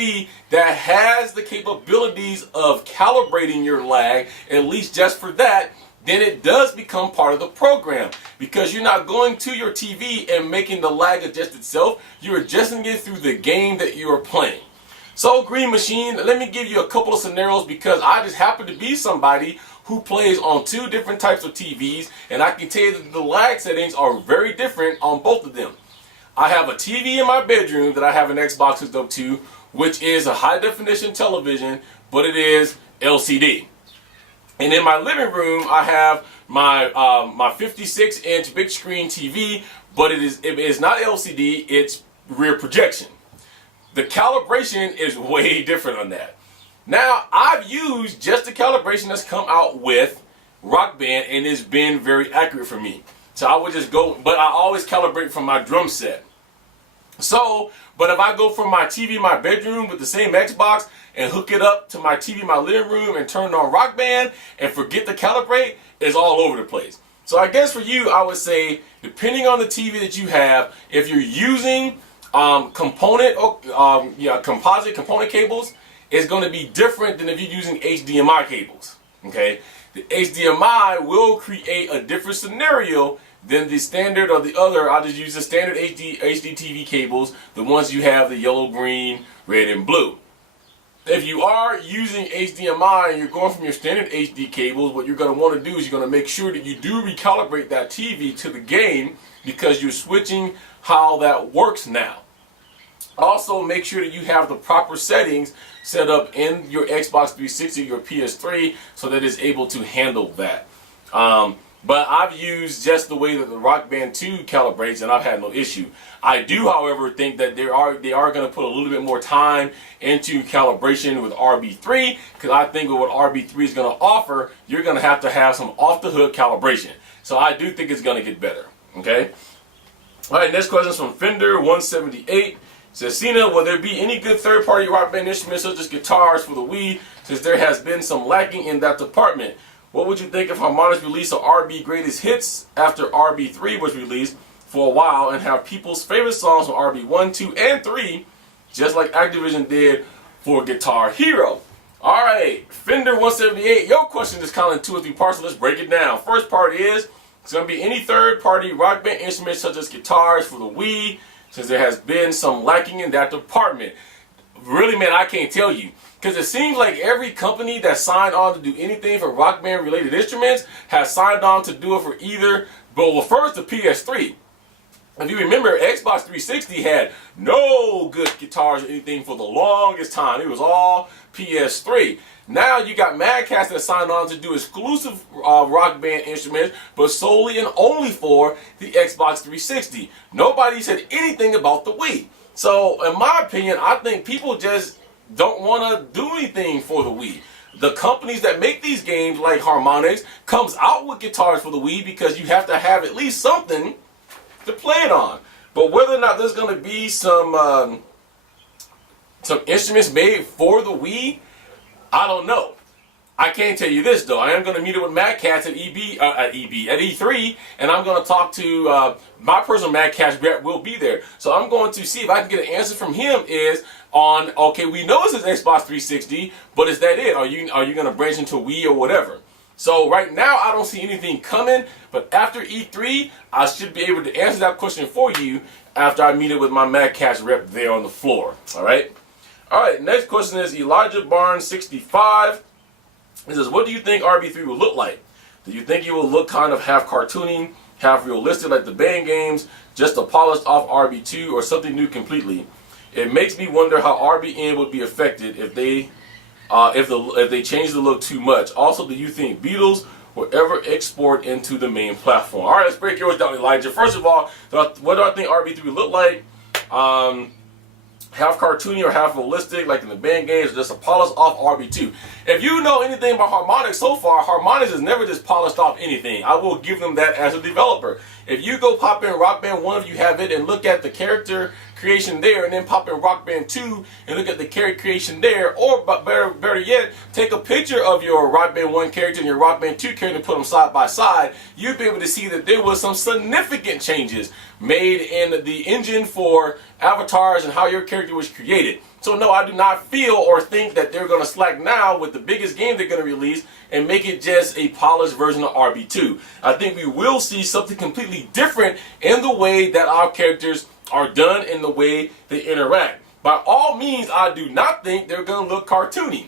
TV that has the capabilities of calibrating your lag, at least just for that, then it does become part of the program, because you're not going to your TV and making the lag adjust itself. You're adjusting it through the game that you are playing. So Green Machine, let me give you a couple of scenarios, because I just happen to be somebody who plays on two different types of TVs, and I can tell you that the lag settings are very different on both of them. I have a TV in my bedroom that I have an Xbox hooked up to, which is a high definition television, but it is LCD. And in my living room, I have my 56-inch big screen TV, but it is not LCD, it's rear projection. The calibration is way different on that. Now, I've used just the calibration that's come out with Rock Band, and it's been very accurate for me. So I would just go, but I always calibrate from my drum set. So, but if I go from my TV in my bedroom with the same Xbox and hook it up to my TV in my living room and turn on Rock Band and forget to calibrate, it's all over the place. So I guess for you, I would say, depending on the TV that you have, if you're using composite component cables, it's going to be different than if you're using HDMI cables. Okay, the HDMI will create a different scenario than the standard or the other. I'll just use the standard HD TV cables, the ones you have, the yellow, green, red, and blue. If you are using HDMI and you're going from your standard HD cables, what you're going to want to do is you're going to make sure that you do recalibrate that TV to the game, because you're switching how that works now. Also, make sure that you have the proper settings set up in your Xbox 360, your PS3, so that it's able to handle that. But I've used just the way that the Rock Band 2 calibrates, and I've had no issue. I do, however, think that they are going to put a little bit more time into calibration with RB3, because I think with what RB3 is going to offer, you're going to have some off-the-hook calibration. So I do think it's going to get better. Okay. All right. Next question is from Fender 178. It says, Cena, will there be any good third-party Rock Band instruments such as guitars for the Wii, since there has been some lacking in that department? What would you think if Harmonix released a RB Greatest Hits after RB3 was released for a while, and have people's favorite songs from RB1, 2, and 3, just like Activision did for Guitar Hero? All right, Fender 178, your question is kind of in 2 or 3 parts, so let's break it down. First part is, it's going to be any third-party Rock Band instruments such as guitars for the Wii, since there has been some lacking in that department. Really, man, I can't tell you. Because it seems like every company that signed on to do anything for Rock Band related instruments has signed on to do it for either, well, first the PS3. If you remember, Xbox 360 had no good guitars or anything for the longest time. It was all PS3. Now you got Mad Cats that signed on to do exclusive Rock Band instruments, but solely and only for the Xbox 360. Nobody said anything about the Wii. So, in my opinion, I think people just don't want to do anything for the Wii. The companies that make these games, like Harmonix, comes out with guitars for the Wii because you have to have at least something to play it on. But whether or not there's going to be some instruments made for the Wii, I don't know. I can tell you this though, I am going to meet up with Mad Cats at E3, and I'm going to talk to my personal Mad Cats rep will be there. So I'm going to see if I can get an answer from him is on, okay, we know it's his Xbox 360, but is that it? Are you going to branch into Wii or whatever? So right now I don't see anything coming, but after E3 I should be able to answer that question for you after I meet up with my Mad Cats rep there on the floor. All right. Next question is Elijah Barnes 65. It says, what do you think RB3 will look like? Do you think it will look kind of half cartoony, half realistic like the band games, just a polished off RB2, or something new completely? It makes me wonder how RBN would be affected if they change the look too much. Also, do you think Beatles will ever export into the main platform? All right, let's break yours down, Elijah. First of all, what do I think RB3 will look like? Half cartoony or half realistic, like in the band games, or just a polished off RB2. If you know anything about Harmonix so far, Harmonix has never just polished off anything. I will give them that as a developer. If you go pop in Rock Band 1, if you have it, and look at the character creation there, and then pop in Rock Band 2 and look at the character creation there, or better yet, take a picture of your Rock Band 1 character and your Rock Band 2 character and put them side by side, you'll be able to see that there was some significant changes made in the engine for avatars and how your character was created. So no, I do not feel or think that they're going to slack now with the biggest game they're going to release and make it just a polished version of RB2. I think we will see something completely different in the way that our characters are done, in the way they interact. By all means, I do not think they're going to look cartoony.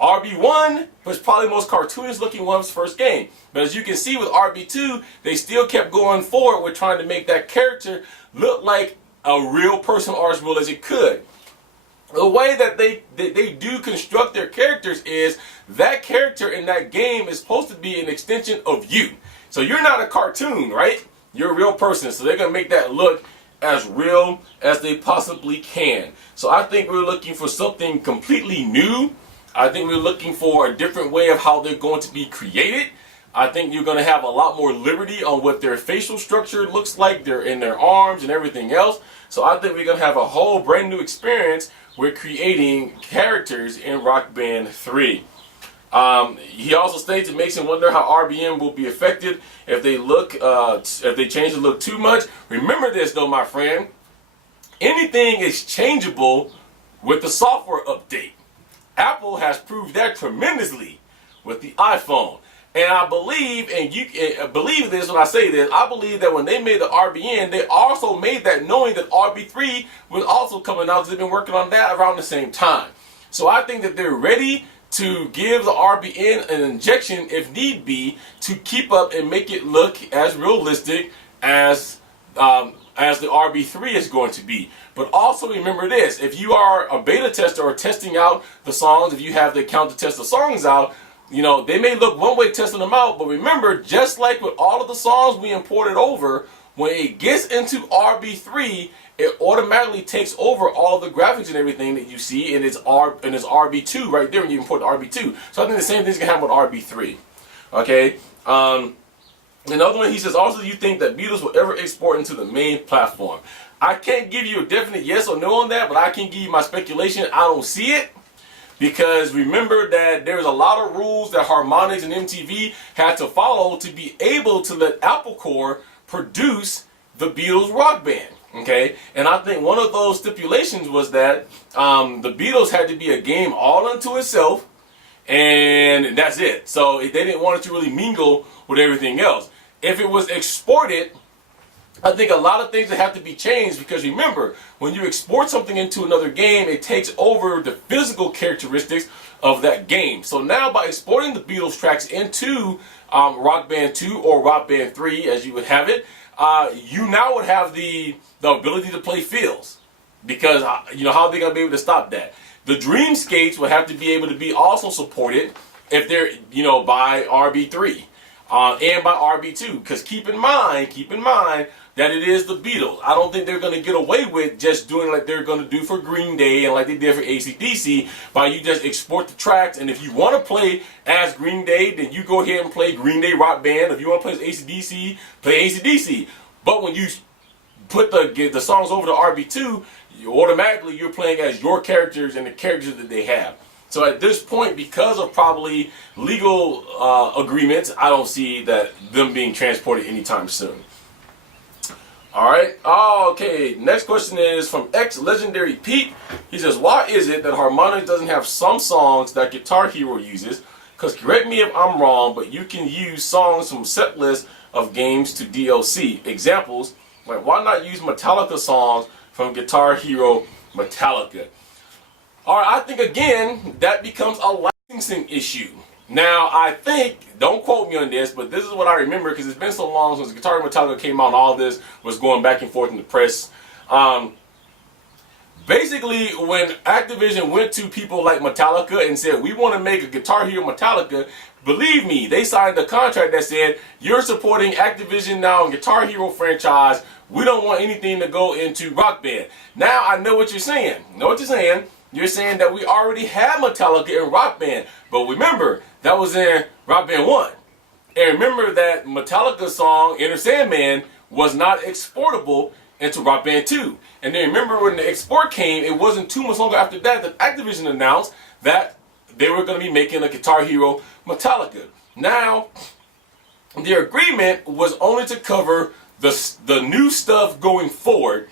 RB1 was probably the most cartoonish looking one of his first game. But as you can see with RB2, they still kept going forward with trying to make that character look like a real person or as real as it could. The way that they do construct their characters is that character in that game is supposed to be an extension of you. So you're not a cartoon, right? You're a real person. So they're going to make that look as real as they possibly can. So I think we're looking for something completely new. I think we're looking for a different way of how they're going to be created. I think you're going to have a lot more liberty on what their facial structure looks like. They're in their arms and everything else. So I think we're going to have a whole brand new experience with creating characters in Rock Band 3. He also states it makes him wonder how RBM will be affected if they change the look too much. Remember this though, my friend. Anything is changeable with the software update. Apple has proved that tremendously with the iPhone. And I believe, and you believe this when I say this, I believe that when they made the RBN, they also made that knowing that RB3 was also coming out because they've been working on that around the same time. So I think that they're ready to give the RBN an injection if need be to keep up and make it look as realistic as the RB3 is going to be. But also remember this, if you are a beta tester or testing out the songs, if you have the account to test the songs out, you know, they may look one way testing them out, but remember, just like with all of the songs we imported over, when it gets into RB3, it automatically takes over all the graphics and everything that you see in its RB2 right there when you import the RB2. So I think the same thing's gonna happen with RB3. Okay. Another one, he says, also, do you think that Beatles will ever export into the main platform? I can't give you a definite yes or no on that, but I can give you my speculation. I don't see it. Because remember that there's a lot of rules that Harmonix and MTV had to follow to be able to let Apple Corps produce the Beatles Rock Band. Okay, and I think one of those stipulations was that the Beatles had to be a game all unto itself, and that's it. So they didn't want it to really mingle with everything else. If it was exported, I think a lot of things that have to be changed, because remember, when you export something into another game, it takes over the physical characteristics of that game. So now by exporting the Beatles tracks into Rock Band 2 or Rock Band 3, as you would have it, you now would have the ability to play fills. Because, you know, how are they going to be able to stop that? The Dreamscapes would have to be able to be also supported if they're, you know, by RB3 and by RB2. Because keep in mind that it is the Beatles. I don't think they're going to get away with just doing like they're going to do for Green Day and like they did for AC/DC, by you just export the tracks, and if you want to play as Green Day, then you go ahead and play Green Day Rock Band. If you want to play as AC/DC, play AC/DC. But when you put the songs over to RB2, automatically you're playing as your characters and the characters that they have. So at this point, because of probably legal agreements, I don't see that them being transported anytime soon. Alright, okay, next question is from Legendary Pete. He says, why is it that Harmonix doesn't have some songs that Guitar Hero uses? Because correct me if I'm wrong, but you can use songs from set lists of games to DLC. Examples, like why not use Metallica songs from Guitar Hero Metallica? Alright, I think again, that becomes a licensing issue. Now, I think, don't quote me on this, but this is what I remember, because it's been so long since Guitar Hero Metallica came out and all this was going back and forth in the press. Basically, when Activision went to people like Metallica and said, we want to make a Guitar Hero Metallica, believe me, they signed a contract that said, you're supporting Activision now and Guitar Hero franchise. We don't want anything to go into Rock Band. Now, I know what you're saying. You're saying that we already had Metallica in Rock Band. But remember, that was in Rock Band 1. And remember that Metallica's song, Enter Sandman, was not exportable into Rock Band 2. And then remember when the export came, it wasn't too much longer after that that Activision announced that they were going to be making a Guitar Hero Metallica. Now, their agreement was only to cover the new stuff going forward,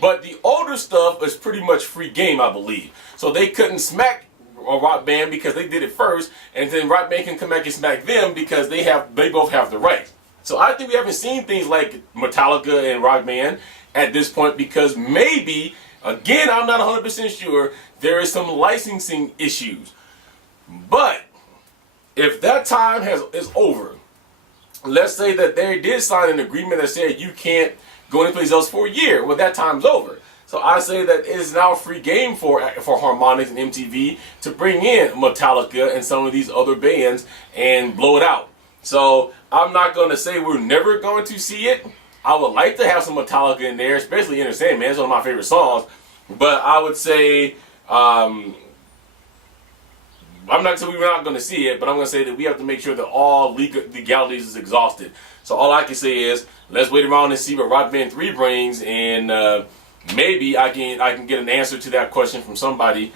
But the older stuff is pretty much free game, I believe. So they couldn't smack a rock band because they did it first, and then rock band can come back and smack them because they both have the rights. So I think we haven't seen things like Metallica and Rock Band at this point because maybe, again, I'm not 100% sure, there is some licensing issues. But if that time is over, let's say that they did sign an agreement that said you can't go anyplace else for a year. Well, that time's over. So I say that it is now free game for Harmonix and MTV to bring in Metallica and some of these other bands and blow it out. So I'm not going to say we're never going to see it. I would like to have some Metallica in there, especially Enter Sandman. It's one of my favorite songs. But I would say, I'm not saying we're not going to see it, but I'm going to say that we have to make sure that all legalities is exhausted. So all I can say is, let's wait around and see what Rock Band 3 brings, and maybe I can get an answer to that question from somebody